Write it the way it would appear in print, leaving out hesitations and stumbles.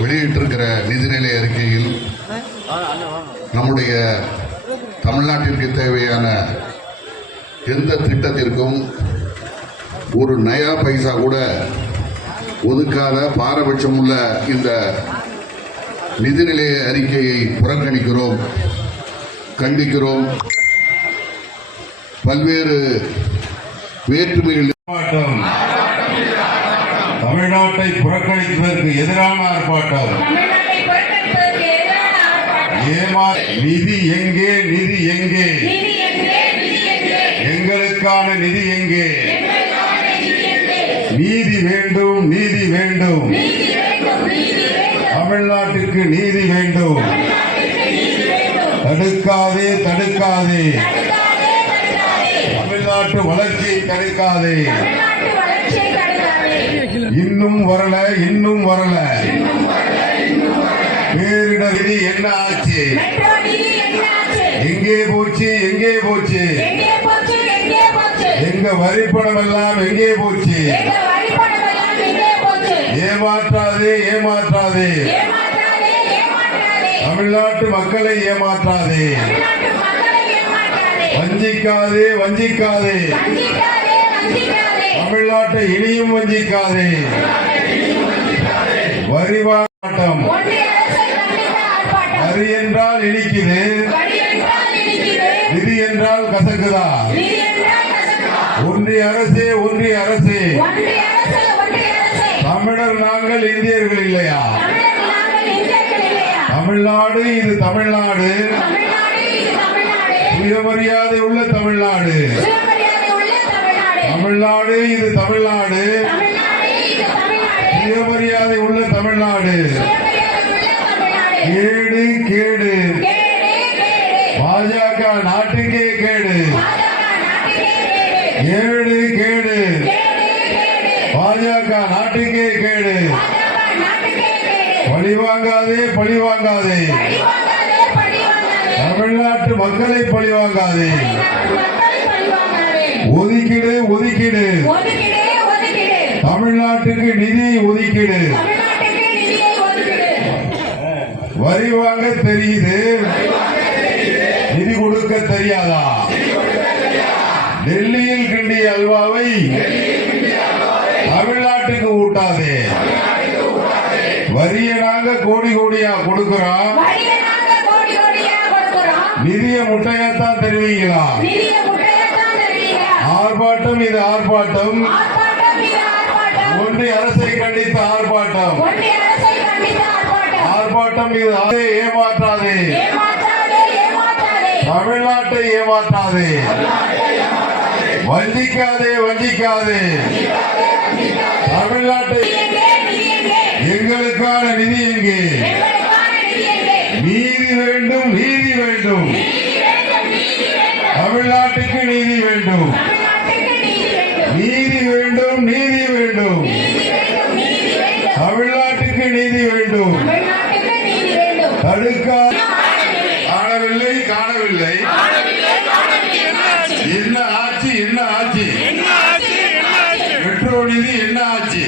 வெளியிட்டிருக்கிற நிதிநிலை அறிக்கையில் நம்முடைய தமிழ்நாட்டிற்கு தேவையான எந்த திட்டத்திற்கும் ஒரு நயா பைசா கூட ஒதுக்காத பாரபட்சம் உள்ள இந்த நிதிநிலை அறிக்கையை புறக்கணிக்கிறோம், கண்டிக்கிறோம். பல்வேறு வேற்றுமைகள் தமிழ்நாட்டை புறக்கணிப்பதற்கு எதிரான ஆர்ப்பாட்டம். நிதி எங்கே, நிதி எங்கே, எங்களுக்கான நிதி எங்கே? நீதி வேண்டும், நீதி வேண்டும், தமிழ்நாட்டுக்கு நீதி வேண்டும். தடுக்காதே, தடுக்காதே, தமிழ்நாட்டு வளர்ச்சியை தடுக்காதே. இன்னும் வரல, இன்னும் வரல. பேரிடர் நிதி என்ன ஆச்சு? எங்கே போச்சு, எங்கே போச்சு? எங்க வரிப்பணம் எல்லாம் எங்கே போச்சு? ஏமாற்றாதே, ஏமாற்றாதே, தமிழ்நாட்டு மக்களை ஏமாற்றாதே. வஞ்சிக்காதே, வஞ்சிக்காதே, தமிழ்நாட்டை இனியும் வஞ்சிக்காதே. வரிவாட்டம் வரி என்றால் இனிக்குது, நிதி என்றால் கசக்குதா? ஒன்றிய அரசே, ஒன்றிய அரசே, தமிழர் நாங்கள் இந்தியர்கள் இல்லையா? தமிழ்நாடு இது தமிழ்நாடு, சுயமரியாதை உள்ள தமிழ்நாடு. தமிழ்நாடு இது தமிழ்நாடு, சுயமரியாதை உள்ள தமிழ்நாடு. கேடு, கேடு, பாஜக நாட்டுக்கே கேடு. கேடு, கேடு, பாஜக நாட்டுக்கே கேடு. பழிவாங்காதே, பழிவாங்காதே, தமிழ்நாட்டு மக்களை பழிவாங்காதே. ஒதுக்கீடு, ஒதுக்கீடு, தமிழ்நாட்டுக்கு நிதி ஒதுக்கீடு. வரி வாங்க தெரியுது, நிதி கொடுக்க தெரியாதா? டெல்லியில் கிண்டிய அல்வாவை தமிழ்நாட்டுக்கு ஊட்டாதே. வரிய நாங்க கோடி கோடியா கொடுக்கிறோம், நிதிய முட்டையத்தான் தெரிவிங்களா? ஆர்ப்பாட்டம் இது ஆர்ப்பாட்டம், ஒன்றிய அரசை கண்டித்த ஆர்ப்பாட்டம். ஆர்ப்பாட்டம் இது ஏமாற்றாதே, தமிழ்நாட்டை ஏமாற்றாதே. வஞ்சிக்காதே, வஞ்சிக்காதே, தமிழ்நாட்டை. எங்களுக்கான நிதி எங்கே? நீதி வேண்டும், நீதி வேண்டும், தமிழ்நாட்டுக்கு நீதி வேண்டும். நீதி வேண்டும், நீதி வேண்டும், தமிழ்நாட்டுக்கு நீதி வேண்டும். தடுக்கா காணவில்லை, காணவில்லை. என்ன ஆச்சு, என்ன ஆச்சு? மெட்ரோ நிதி என்ன ஆச்சு?